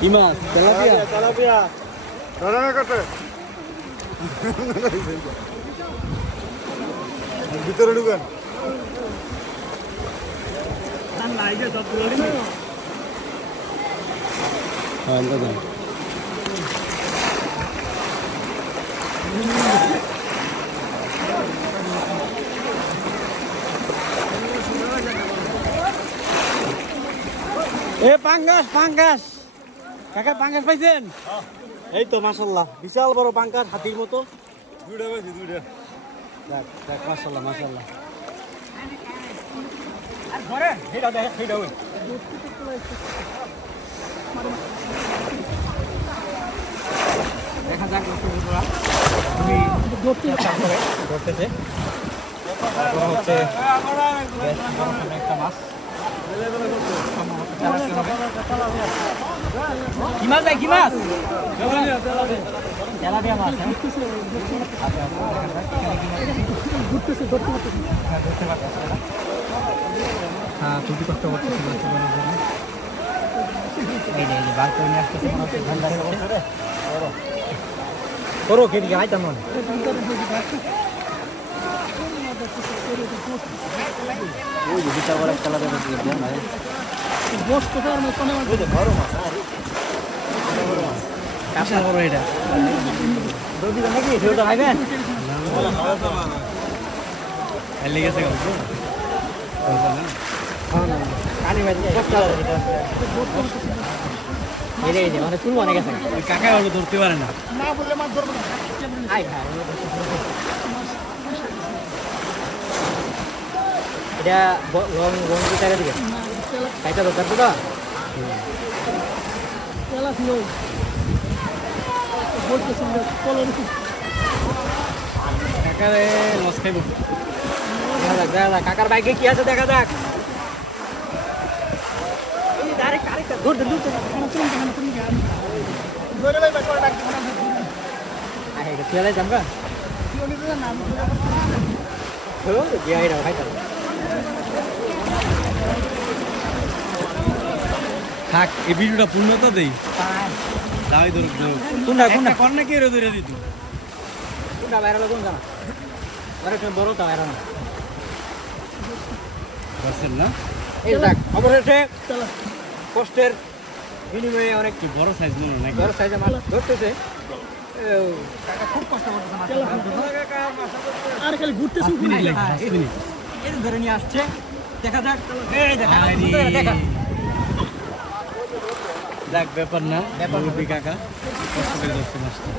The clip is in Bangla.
কি মাছ? তেলাপিয়া। তেলাপিয়া ধরে কাটে ভিতরে ঢুকেন এ পাঙ্গাস পাঙ্গাস কাকা পাঙ্গাস পাইছেন? এই তো মাশাআল্লাহ বিশাল বড় পাঙ্গাস হাতির মতো দুইটা পাইছি দুইটা দেখ দেখ মাশাআল্লাহ মাশাআল্লাহ আর ঘরে হেডা দেখ হেডা ওই দেখা যাক বন্ধুরা তুমি ধরতেছে হচ্ছে একটা মাছ কি মাছ ভাই কি মাছ? তেলাপিয়া মাছ হ্যাঁ ছুটি কষ্ট করতেছে এই যে বার করে নিয়ে আসতেছে মনে হচ্ছে ঠান্ডা করো কে দিকে আইতাম মনে ওই যে বিশাল বড় একটা তেলাপিয়া মাছ দেন ভাই বস কোথায় আর কোনে মাছ ওই যে বড় মাছ আরে কাঁচা বড় এটা দদি না নাকি ছোট খাইবেন এর লেগেছে গো না কানি ভাই কষ্ট এটা এই যে মানে চুল অনেক আছে ওই কাকা ওগুলো ধরতে পারে না না বললে মাছ ধরবে না আই ভাই এটা লং লং কি টাকা দিবে কাইটা দরকার তো না তেলা ছিল বলতেছেন কলর কাকারে লস খাইব দেখা যাক কাকার বাইকে কি আছে দেখা যাক এই ডাইরেক্ট আরেকটা দূর দূর ধরে ভাই করে ডাক আহে কেলাই জামগা কি হলি তো নাম তো গিয়া আইরা খাইতা থাক এই ভিডিওটা পূর্ণতা দেই দাই ধরুক কোনটা কোনটা করনে কি রে ধরে দিতু কোনটা ভাইরাল কোন জানা আরে কোন বড় তা ভাইরাল বসেন না এই দেখ অবশেষে কষ্টের বিনিময়ে অনেক কি বড় সাইজ মনে হয় বড় সাইজে মাছ ধরতেছে কাকা খুব কষ্ট করতেছে মাছ আর খালি ঘুরতেছে এই ধরে নিয়ে আসছে দেখা যাক এই দেখা দেখা যাক ব্যাপার না ব্যাপার কাকা কষ্ট করে ধরছে মাছটা